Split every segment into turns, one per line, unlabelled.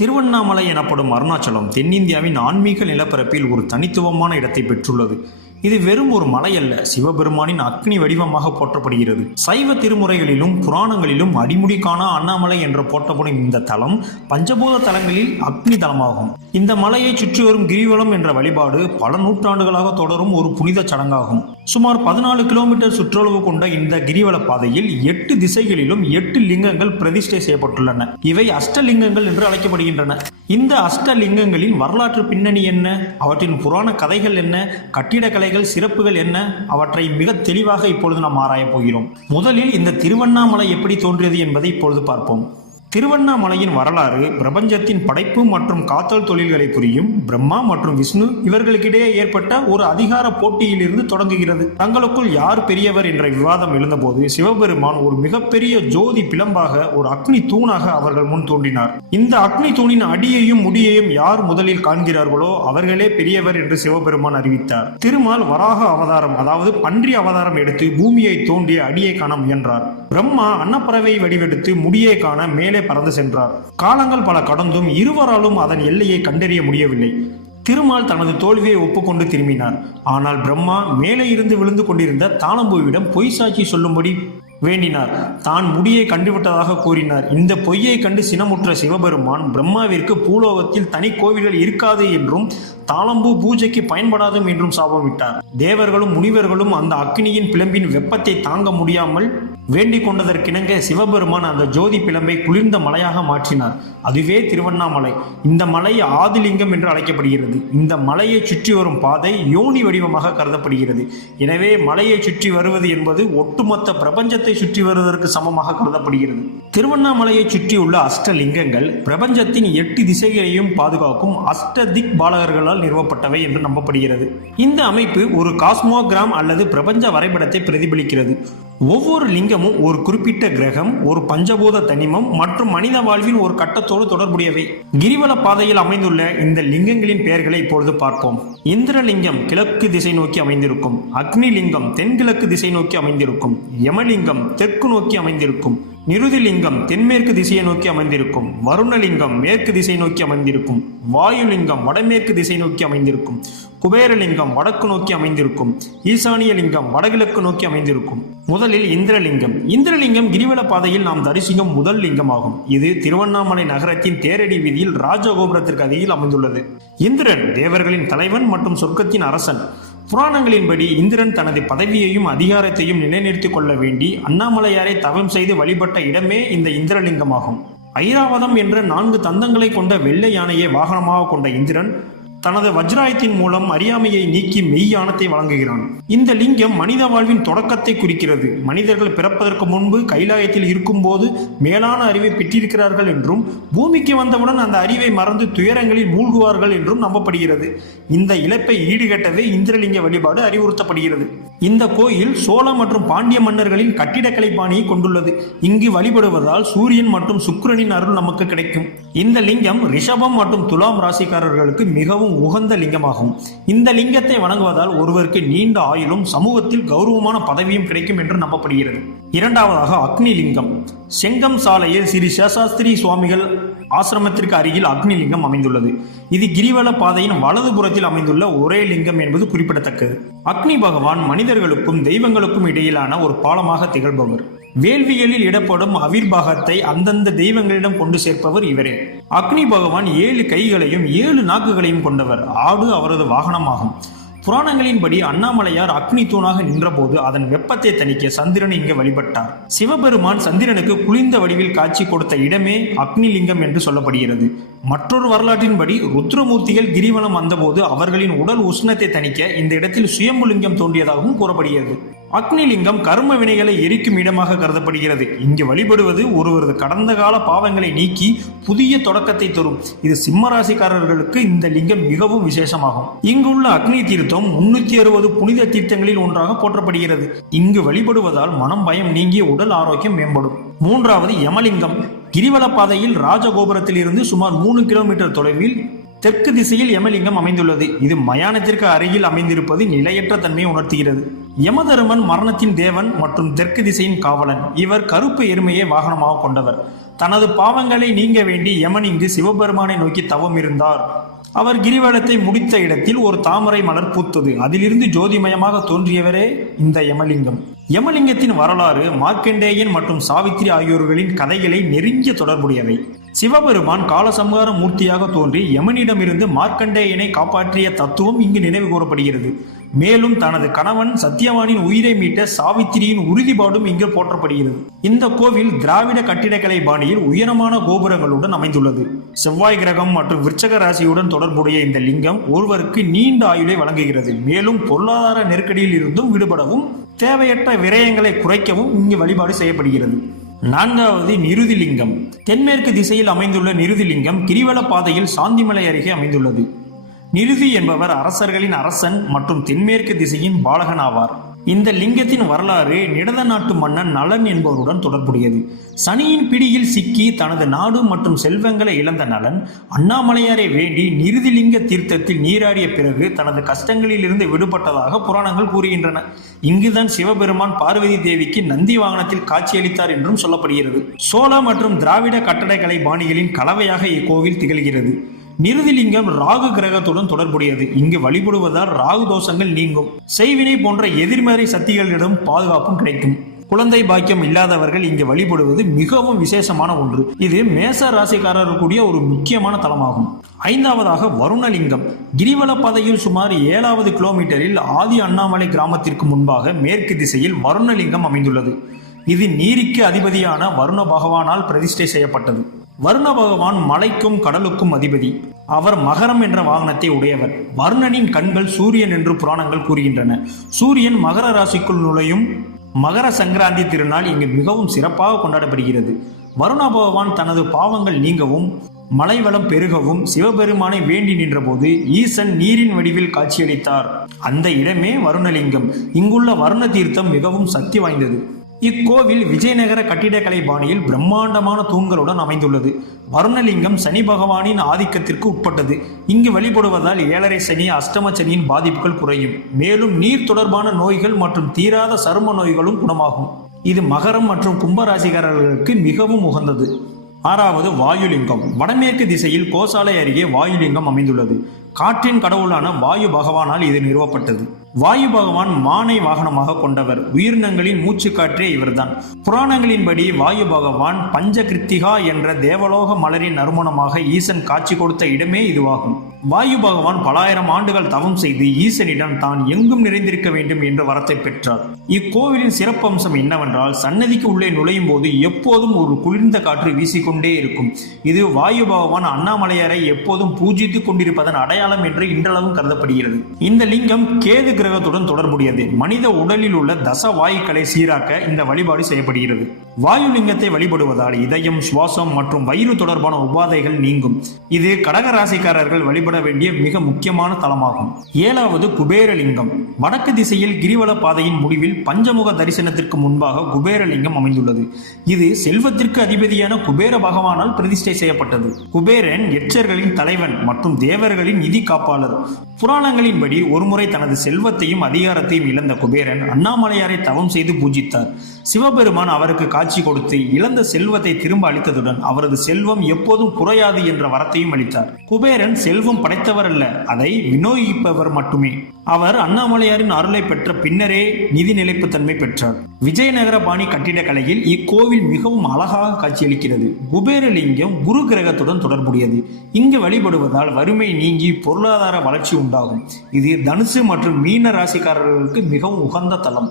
திருவண்ணாமலை எனப்படும் அருணாச்சலம் தென்னிந்தியாவின் ஆன்மீக நிலப்பரப்பில் ஒரு தனித்துவமான இடத்தை பெற்றுள்ளது. இது வெறும் ஒரு மலை அல்ல. சிவபெருமானின் அக்னி வடிவமாக போற்றப்படுகிறது. சைவ திருமுறைகளிலும் புராணங்களிலும் அடிமுடி காணா அண்ணாமலை என்று போற்றப்படும் இந்த தலம் பஞ்சபூத தலங்களில் அக்னி தலமாகும். இந்த மலையை சுற்றி வரும் கிரிவலம் என்ற வழிபாடு பல நூற்றாண்டுகளாக தொடரும் ஒரு புனித சடங்காகும். சுமார் பதினாலு கிலோமீட்டர் சுற்றளவு கொண்ட இந்த கிரிவல பாதையில் எட்டு திசைகளிலும் எட்டு லிங்கங்கள் பிரதிஷ்டை செய்யப்பட்டுள்ளன. இவை அஷ்டலிங்கங்கள் என்று அழைக்கப்படுகின்றன. இந்த அஷ்டலிங்கங்களின் வரலாற்று பின்னணி என்ன? அவற்றின் புராண கதைகள் என்ன? கட்டிடக்கலை கட்டிடக்கலைகள் சிறப்புகள் என்ன? அவற்றை மிக தெளிவாக இப்பொழுது நாம் ஆராயப் போகிறோம். முதலில் இந்த திருவண்ணாமலை எப்படி தோன்றியது என்பதை இப்பொழுது பார்ப்போம். திருவண்ணாமலையின் வரலாறு பிரபஞ்சத்தின் படைப்பு மற்றும் காத்தல் தொழில்களை புரியும் பிரம்மா மற்றும் விஷ்ணு இவர்களுக்கிடையே ஏற்பட்ட ஒரு அதிகார போட்டியிலிருந்து தொடங்குகிறது. தங்களுக்குள் யார் பெரியவர் என்ற விவாதம் எழுந்தபோது சிவபெருமான் ஒரு மிகப்பெரிய ஜோதி பிளம்பாக ஒரு அக்னி தூணாக அவர்கள் முன் தோன்றினார். இந்த அக்னி தூணின் அடியையும் முடியையும் யார் முதலில் காண்கிறார்களோ அவர்களே பெரியவர் என்று சிவபெருமான் அறிவித்தார். திருமால் வராக அவதாரம் அதாவது பன்றி அவதாரம் எடுத்து பூமியை தோண்டிய அடியை காண முயன்றார். பிரம்மா அன்னப்பறவை வடிவெடுத்து முடியை காண மேலே பறந்து சென்றார் காலங்கள் பல கடந்தும் இருவராலும் அதன் எல்லையை கண்டறிய முடியவில்லை. திருமால் தனது தோல்வியை ஒப்புக்கொண்டு திரும்பினார். ஆனால் பிரம்மா மேலே இருந்து விழுந்து கொண்டிருந்த தாளம்பூவிடம் பொய் சாட்சி சொல்லும்படி வேண்டினார். தான் முடியை கண்டுவிட்டதாக கூறினார். இந்த பொய்யை கண்டு சினமுற்ற சிவபெருமான் பிரம்மாவிற்கு பூலோகத்தில் தனி கோவில்கள் இருக்காது என்றும் தாளம்பூ பூஜைக்கு பயன்படாதும் என்றும் சாபமிட்டார். தேவர்களும் முனிவர்களும் அந்த அக்னியின் பிளம்பின் வெப்பத்தை தாங்க முடியாமல் வேண்டிக் கொண்டதற்கிணங்க சிவபெருமான் அந்த ஜோதி பிளம்பை குளிர்ந்த மலையாக மாற்றினார். அதுவே திருவண்ணாமலை. இந்த மலை ஆதிலிங்கம் என்று அழைக்கப்படுகிறது. இந்த மலையை சுற்றி வரும் பாதை யோனி வடிவமாக கருதப்படுகிறது. எனவே மலையை சுற்றி வருவது என்பது ஒட்டுமொத்த பிரபஞ்சத்தை சுற்றி வருவதற்கு சமமாக கருதப்படுகிறது. திருவண்ணாமலையை சுற்றியுள்ள அஷ்டலிங்கங்கள் பிரபஞ்சத்தின் எட்டு திசைகளையும் பாதுகாக்கும் அஷ்ட திக் பாலகர்களால் நிறுவப்பட்டவை என்று நம்பப்படுகிறது. இந்த அமைப்பு ஒரு காஸ்மோகிராம் அல்லது பிரபஞ்ச வரைபடத்தை பிரதிபலிக்கிறது. ஒவ்வொரு லிங்கமும் ஒரு குறிப்பிட்ட கிரகம் ஒரு பஞ்சபூத தனிமம் மற்றும் மனித வாழ்வின் ஒரு கட்டத்தோடு தொடர்புடையவை. கிரிவல பாதையில் அமைந்துள்ள இந்த லிங்கங்களின் பெயர்களை இப்பொழுது பார்ப்போம். இந்திரலிங்கம் கிழக்கு திசை நோக்கி அமைந்திருக்கும். அக்னி லிங்கம் தென்கிழக்கு திசை நோக்கி அமைந்திருக்கும். யமலிங்கம் தெற்கு நோக்கி அமைந்திருக்கும். நிருதிலிங்கம் தென்மேற்கு திசையை நோக்கி அமைந்திருக்கும் வருணலிங்கம் மேற்கு திசை நோக்கி அமைந்திருக்கும் வாயுலிங்கம் வடமேற்கு திசை நோக்கி அமைந்திருக்கும் குபேரலிங்கம் வடக்கு நோக்கி அமைந்திருக்கும் ஈசானிய லிங்கம் வடகிழக்கு நோக்கி அமைந்திருக்கும் முதலில் இந்திரலிங்கம். இந்திரலிங்கம் கிரிவல பாதையில் நாம் தரிசிக்கும் முதல் லிங்கமாகும் இது திருவண்ணாமலை நகரத்தின் தேரடி வீதியில் ராஜகோபுரத்திற்கு அருகில் அமைந்துள்ளது. இந்திரன் தேவர்களின் தலைவன் மற்றும் சொர்க்கத்தின் அரசன். புராணங்களின்படி இந்திரன் தனது பதவியையும் அதிகாரத்தையும் நிலைநிறுத்திக் கொள்ள வேண்டி அண்ணாமலையாரை தவம் செய்து வழிபட்ட இடமே இந்த இந்திரலிங்கமாகும். ஐராவதம் என்ற நான்கு தந்தங்களை கொண்ட வெள்ளை யானையை வாகனமாக கொண்ட இந்திரன் தனது வஜ்ராயத்தின் மூலம் அறியாமையை நீக்கி மெய்யானத்தை வழங்குகிறான். இந்த லிங்கம் மனித வாழ்வின் தொடக்கத்தை குறிக்கிறது. மனிதர்கள் பிறப்பதற்கு முன்பு கைலாயத்தில் இருக்கும்போது மேலான அறிவை பெற்றிருக்கிறார்கள் என்றும் பூமிக்கு வந்தவுடன் அந்த அறிவை மறந்து துயரங்களில் மூழ்குவார்கள் என்றும் நம்பப்படுகிறது. இந்த இழப்பை ஈடுகட்டவே இந்திரலிங்க வழிபாடு அறிவுறுத்தப்படுகிறது. இந்த கோயில் சோழ மற்றும் பாண்டிய மன்னர்களின் கட்டிடக்கலை பாணியை கொண்டுள்ளது. இங்கு வழிபடுவதால் சூரியன் மற்றும் சுக்கிரனின் அருள் நமக்கு கிடைக்கும். இந்த லிங்கம் ரிஷபம் மற்றும் துலாம் ராசிக்காரர்களுக்கு மிகவும் உகந்த லிங்கமாகும். இந்த லிங்கத்தை வணங்குவதால் ஒருவருக்கு நீண்ட ஆயுளும் சமூகத்தில் கௌரவமான பதவியும் கிடைக்கும் என்று நம்பப்படுகிறது. இரண்டாவதாக அக்னி லிங்கம். செங்கம் சாலையில் ஸ்ரீ சேஷாஸ்திரி சுவாமிகள் ஆசிரமத்திற்கு அருகில் அக்னி லிங்கம் அமைந்துள்ளது. இது கிரிவல பாதையின் வலதுபுறத்தில் அமைந்துள்ள ஒரே லிங்கம் என்பது குறிப்பிடத்தக்கது. அக்னி பகவான் மனிதர்களுக்கும் தெய்வங்களுக்கும் இடையிலான ஒரு பாலமாக திகழ்பவர். வேள்விகளில் இடப்படும் அவிர்வாகத்தை அந்தந்த தெய்வங்களிடம் கொண்டு சேர்ப்பவர் இவரே. அக்னி பகவான் ஏழு கைகளையும் ஏழு நாக்குகளையும் கொண்டவர். ஆடு அவரது வாகனமாகும். புராணங்களின்படி அண்ணாமலையார் அக்னி தூணாக நின்றபோது அதன் வெப்பத்தை தணிக்க சந்திரன் இங்கு வழிபட்டார். சிவபெருமான் சந்திரனுக்கு குளிர்ந்த வடிவில் காட்சி கொடுத்த இடமே அக்னி லிங்கம் என்று சொல்லப்படுகிறது. மற்றொரு வரலாற்றின்படி ருத்ரமூர்த்திகள் கிரிவலம் வந்தபோது அவர்களின் உடல் உஷ்ணத்தை தணிக்க இந்த இடத்தில் சுயம்புலிங்கம் தோன்றியதாகவும் கூறப்படுகிறது. அக்னிலிங்கம் கர்ம வினைகளை எரிக்கும் இடமாக கருதப்படுகிறது. இங்கு வழிபடுவது ஒருவரது கடந்த கால பாவங்களை நீக்கி புதிய தொடக்கத்தை தரும். இது சிம்மராசிக்காரர்களுக்கு இந்த லிங்கம் மிகவும் விசேஷமாகும். இங்குள்ள அக்னி தீர்த்தம் முன்னூத்தி அறுபது புனித தீர்த்தங்களில் ஒன்றாக போற்றப்படுகிறது. இங்கு வழிபடுவதால் மனம் பயம் நீங்கிய உடல் ஆரோக்கியம் மேம்படும். மூன்றாவது யமலிங்கம். கிரிவல பாதையில் ராஜகோபுரத்தில் இருந்து சுமார் மூணு கிலோமீட்டர் தொலைவில் தெற்கு திசையில் யமலிங்கம் அமைந்துள்ளது. இது மயானத்திற்கு அருகில் அமைந்திருப்பது நிலையற்ற தன்மையை உணர்த்துகிறது. யமதருமன் மரணத்தின் தேவன் மற்றும் தெற்கு திசையின் காவலன். இவர் கருப்பு எருமையை வாகனமாக கொண்டவர். தனது பாவங்களை நீங்க வேண்டி யமன் இங்கு சிவபெருமானை நோக்கி தவம் இருந்தார். அவர் கிரிவலத்தை முடித்த இடத்தில் ஒரு தாமரை மலர் பூத்தது. அதிலிருந்து ஜோதிமயமாக தோன்றியவரே இந்த யமலிங்கம். யமலிங்கத்தின் வரலாறு மார்க்கண்டேயன் மற்றும் சாவித்திரி ஆகியோர்களின் கதைகளை நெருங்கிய தொடர்புடையவை. சிவபெருமான் காலசம்ஹார மூர்த்தியாக தோன்றி யமனிடமிருந்து மார்க்கண்டேயனை காப்பாற்றிய தத்துவம் இங்கு நினைவு கூறப்படுகிறது. மேலும் தனது கணவன் சத்தியவானின் உயிரை மீட்ட சாவித்திரியின் உறுதிப்பாடும் இங்கு போற்றப்படுகிறது. இந்த கோவில் திராவிட கட்டிடக்கலை பாணியில் உயரமான கோபுரங்களுடன் அமைந்துள்ளது. செவ்வாய் கிரகம் மற்றும் விருச்சக ராசியுடன் தொடர்புடைய இந்த லிங்கம் ஒருவருக்கு நீண்ட ஆயுளை வழங்குகிறது. மேலும் பொருளாதார நெருக்கடியில் இருந்தும் விடுபடவும் தேவையற்ற விரயங்களை குறைக்கவும் இங்கு வழிபாடு செய்யப்படுகிறது. நான்காவது நிருதிலிங்கம். தென்மேற்கு திசையில் அமைந்துள்ள நிருதிலிங்கம் கிரிவல பாதையில் சாந்திமலை அருகே அமைந்துள்ளது. நிருதி என்பவர் அரசர்களின் அரசன் மற்றும் தென்மேற்கு திசையின் பாலகன் ஆவார் இந்த லிங்கத்தின் வரலாறு நிடத நாட்டு மன்னன் நலன் என்பவருடன் தொடர்புடையது. சனியின் பிடியில் சிக்கி தனது நாடு மற்றும் செல்வங்களை இழந்த நலன் அண்ணாமலையாரை வேண்டி நிருதிலிங்க தீர்த்தத்தில் நீராடிய பிறகு தனது கஷ்டங்களிலிருந்து விடுபட்டதாக புராணங்கள் கூறுகின்றன. இங்குதான் சிவபெருமான் பார்வதி தேவிக்கு நந்தி வாகனத்தில் காட்சியளித்தார் என்றும் சொல்லப்படுகிறது. சோழ மற்றும் திராவிட கட்டடக்கலை பாணிகளின் கலவையாக இக்கோவில் திகழ்கிறது. நிருதிலிங்கம் ராகு கிரகத்துடன் தொடர்புடையது. இங்கு வழிபடுவதால் ராகு தோஷங்கள் நீங்கும். செய்வினை போன்ற எதிர்மறை சக்திகளிடம் பாதுகாப்பும் கிடைக்கும். குழந்தை பாக்கியம் இல்லாதவர்கள் இங்கு வழிபடுவது மிகவும் விசேஷமான ஒன்று. இது மேச ராசிக்காரர்களுடைய ஒரு முக்கியமான தலமாகும். ஐந்தாவதாக வருணலிங்கம். கிரிவல பாதையில் சுமார் ஏழாவது கிலோமீட்டரில் ஆதி அண்ணாமலை கிராமத்திற்கு முன்பாக மேற்கு திசையில் வருணலிங்கம் அமைந்துள்ளது. இது நீரிக்கு அதிபதியான வருண பகவானால் பிரதிஷ்டை செய்யப்பட்டது. வருண பகவான் மலைக்கும் கடலுக்கும் அதிபதி. அவர் மகரம் என்ற வாகனத்தை உடையவர். வருணனின் கண்கள் சூரியன் என்று புராணங்கள் கூறுகின்றன. சூரியன் மகர ராசிக்குள் நுழையும் மகர சங்கராந்தி திருநாள் இங்கு மிகவும் சிறப்பாக கொண்டாடப்படுகிறது. வருண பகவான் தனது பாவங்கள் நீங்கவும் மலைவளம் பெருகவும் சிவபெருமானை வேண்டி நின்றபோது ஈசன் நீரின் வடிவில் காட்சியளித்தார். அந்த இடமே வருணலிங்கம். இங்குள்ள வருண தீர்த்தம் மிகவும் சக்தி வாய்ந்தது. இக்கோவில் விஜயநகர கட்டிடக்கலை பாணியில் பிரம்மாண்டமான தூண்களுடன் அமைந்துள்ளது. வருணலிங்கம் சனி பகவானின் ஆதிக்கத்திற்கு உட்பட்டது. இங்கு வழிபடுவதால் ஏழரை சனி அஷ்டம சனியின் பாதிப்புகள் குறையும். மேலும் நீர் தொடர்பான நோய்கள் மற்றும் தீராத சரும நோய்களும் குணமாகும். இது மகரம் மற்றும் கும்பராசிகாரர்களுக்கு மிகவும் உகந்தது. ஆறாவது வாயுலிங்கம். வடமேற்கு திசையில் கோசாலை அருகே வாயுலிங்கம் அமைந்துள்ளது. காற்றின் கடவுளான வாயு பகவானால் இது நிறுவப்பட்டது. வாயு பகவான் மானை வாகனமாக கொண்டவர். உயிரினங்களின் மூச்சு காற்றே இவர்தான். புராணங்களின்படி வாயு பகவான் பஞ்சகிருத்திகா என்ற தேவலோக மலரின் நறுமணமாக ஈசன் காட்சி கொடுத்த இடமே இதுவாகும். வாயு பகவான் பலாயிரம் ஆண்டுகள் தவம் செய்து ஈசனிடம் தான் எங்கும் நிறைந்திருக்க வேண்டும் என்ற வரத்தை பெற்றார். இக்கோவிலின் சிறப்பம்சம் என்னவென்றால் சன்னதிக்கு உள்ளே நுழையும் போது எப்போதும் ஒரு குளிர்ந்த காற்று வீசிக்கொண்டே இருக்கும். இது வாயு பகவான் அண்ணாமலையாரை எப்போதும் பூஜித்துக் கொண்டிருப்பதன் அடையாளம் என்று இன்றளவும் கருதப்படுகிறது. இந்த லிங்கம் கேது கிரகத்துடன் தொடர்புடையது. மனித உடலில் உள்ள தச வாயுக்களை சீராக்க இந்த வழிபாடு செய்யப்படுகிறது. வாயு லிங்கத்தை வழிபடுவதால் இதயம் சுவாசம் மற்றும் வயிறு தொடர்பான உபாதைகள் நீங்கும். இது கடக ராசிக்காரர்கள் வழிபட வேண்டிய மிக முக்கியமான தலமாகும். ஏழாவது குபேரலிங்கம். வடக்கு திசையில் கிரிவல பாதையின் முடிவில் பஞ்சமுக தரிசனத்திற்கு முன்பாக குபேரலிங்கம் அமைந்துள்ளது. இது செல்வத்திற்கு அதிபதியான குபேர பகவானால் பிரதிஷ்டை செய்யப்பட்டது. குபேரன் எச்சர்களின் தலைவன் மற்றும் தேவர்களின் நிதி காப்பாளர். புராணங்களின்படி ஒருமுறை தனது செல்வ செல்வத்தையும் அதிகாரத்தையும் இழந்த குபேரன் அண்ணாமலையாரை தவம் செய்து பூஜித்தார். சிவபெருமான் அவருக்கு காட்சி கொடுத்து இழந்த செல்வத்தை திரும்ப அளித்ததுடன் அவரது செல்வம் எப்போதும் குறையாது என்ற வரத்தையும் அளித்தார். குபேரன் செல்வம் படைத்தவர் அல்ல அதை விநியோகிப்பவர் மட்டுமே. அவர் அண்ணாமலையாரின் அருளை பெற்ற பின்னரே நிதி நிலைப்புத்தன்மை பெற்றார். விஜயநகர பாணி கட்டிடக்கலையில் இக்கோவில் மிகவும் அழகாக காட்சியளிக்கிறது. குபேரலிங்கம் குரு கிரகத்துடன் தொடர்புடையது. இங்கு வழிபடுவதால் வறுமை நீங்கி பொருளாதார வளர்ச்சி உண்டாகும். இது தனுசு மற்றும் மீன ராசிக்காரர்களுக்கு மிகவும் உகந்த தலம்.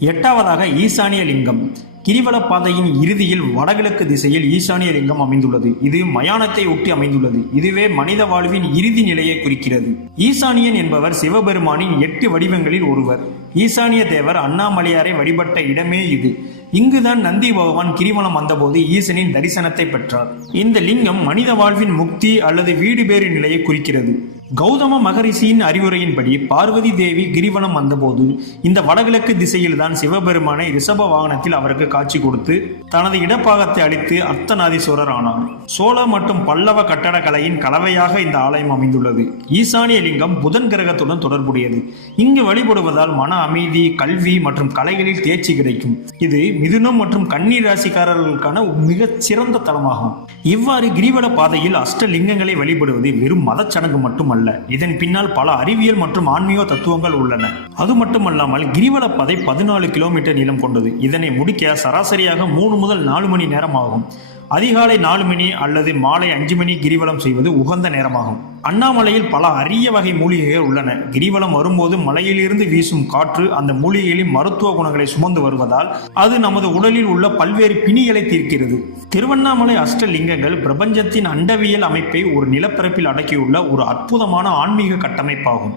எட்டாவதாக ஈசானிய லிங்கம். கிரிவல பாதையின் இறுதியில் வடகிழக்கு திசையில் ஈசானிய லிங்கம் அமைந்துள்ளது. இது மயானத்தை ஒட்டி அமைந்துள்ளது. இதுவே மனித வாழ்வின் இறுதி நிலையை குறிக்கிறது. ஈசானியன் என்பவர் சிவபெருமானின் எட்டு வடிவங்களில் ஒருவர். ஈசானிய தேவர் அண்ணாமலையாரை வழிபட்ட இடமே இது. இங்குதான் நந்தி பகவான் கிரிவலம் வந்தபோது ஈசனின் தரிசனத்தை பெற்றார். இந்த லிங்கம் மனித வாழ்வின் முக்தி அல்லது வீடு பேறு நிலையை குறிக்கிறது. கௌதம மகரிஷியின் அறிவுரையின்படி பார்வதி தேவி கிரிவனம் வந்தபோது இந்த வடகிழக்கு திசையில்தான் சிவபெருமானை ரிஷப வாகனத்தில் அவருக்கு காட்சி கொடுத்து தனது இடப்பாகத்தை அளித்து அர்த்தநாதீஸ்வரர் ஆனார். சோழ மற்றும் பல்லவ கட்டடக்கலையின் கலவையாக இந்த ஆலயம் அமைந்துள்ளது. ஈசானிய லிங்கம் புதன் கிரகத்துடன் தொடர்புடையது. இங்கு வழிபடுவதால் மன அமைதி கல்வி மற்றும் கலைகளில் தேர்ச்சி கிடைக்கும். இது மிதுனம் மற்றும் கண்ணீர் ராசிக்காரர்களுக்கான மிகச் சிறந்த தலமாகும். இவ்வாறு கிரிவல பாதையில் அஷ்டலிங்கங்களை வழிபடுவது வெறும் மதச்சடங்கு மட்டுமல்ல மட்டுமல்ல இதன் பின்னால் பல அறிவியல் மற்றும் ஆன்மீக தத்துவங்கள் உள்ளன. அது மட்டுமல்லாமல் கிரிவல பாதை பதினாலு கிலோமீட்டர் நீளம் கொண்டது. இதனை முடிக்க சராசரியாக மூணு முதல் நாலு மணி நேரம் ஆகும். அதிகாலை நாலு மணி அல்லது மாலை அஞ்சு மணி கிரிவலம் செய்வது உகந்த நேரமாகும். அண்ணாமலையில் பல அரிய வகை மூலிகைகள் உள்ளன. கிரிவலம் வரும்போது மலையிலிருந்து வீசும் காற்று அந்த மூலிகைகளின் மருத்துவ குணங்களை சுமந்து வருவதால் அது நமது உடலில் உள்ள பல்வேறு பிணிகளை தீர்க்கிறது. திருவண்ணாமலை அஷ்டலிங்கங்கள் பிரபஞ்சத்தின் அண்டவியல் அமைப்பை ஒரு நிலப்பரப்பில் அடக்கியுள்ள ஒரு அற்புதமான ஆன்மீக கட்டமைப்பாகும்.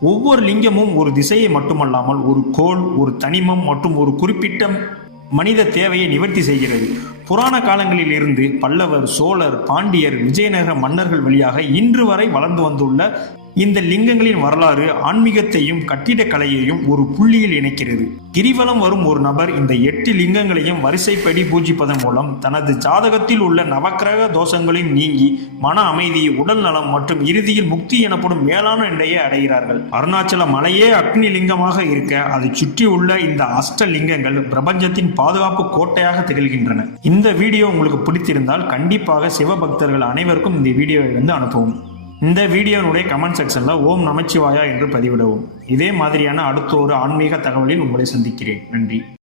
ஒவ்வொரு லிங்கமும் ஒரு திசையை மட்டுமல்லாமல் ஒரு கோள் ஒரு தனிமம் மற்றும் ஒரு குறிப்பிட்ட மனித தேவையை நிவர்த்தி செய்கிறது. புராண காலங்களில் இருந்து பல்லவர் சோழர் பாண்டியர் விஜயநகர மன்னர்கள் வழியாக இன்று வரை வளர்ந்து வந்துள்ள இந்த லிங்கங்களின் வரலாறு ஆன்மீகத்தையும் கட்டிடக்கலையையும் ஒரு புள்ளியில் இணைக்கிறது. கிரிவலம் வரும் ஒரு நபர் இந்த எட்டு லிங்கங்களையும் வரிசைப்படி பூஜிப்பதன் மூலம் தனது ஜாதகத்தில் உள்ள நவக்கிரக தோஷங்களையும் நீங்கி மன அமைதி உடல் நலம் மற்றும் இறுதியில் முக்தி எனப்படும் மேலான நிலையை அடைகிறார்கள். அருணாச்சல மலையே அக்னி லிங்கமாக இருக்க அதை சுற்றி உள்ள இந்த அஷ்ட லிங்கங்கள் பிரபஞ்சத்தின் பாதுகாப்பு கோட்டையாக திகழ்கின்றன. இந்த வீடியோ உங்களுக்கு பிடித்திருந்தால் கண்டிப்பாக சிவபக்தர்கள் அனைவருக்கும் இந்த வீடியோவை வந்து அனுப்பவும். இந்த வீடியோனுடைய கமெண்ட் செக்ஷனில் ஓம் நமச்சிவாயா என்று பதிவிடவும். இதே மாதிரியான அடுத்த ஒரு ஆன்மீக தகவலில் உங்களை சந்திக்கிறேன். நன்றி.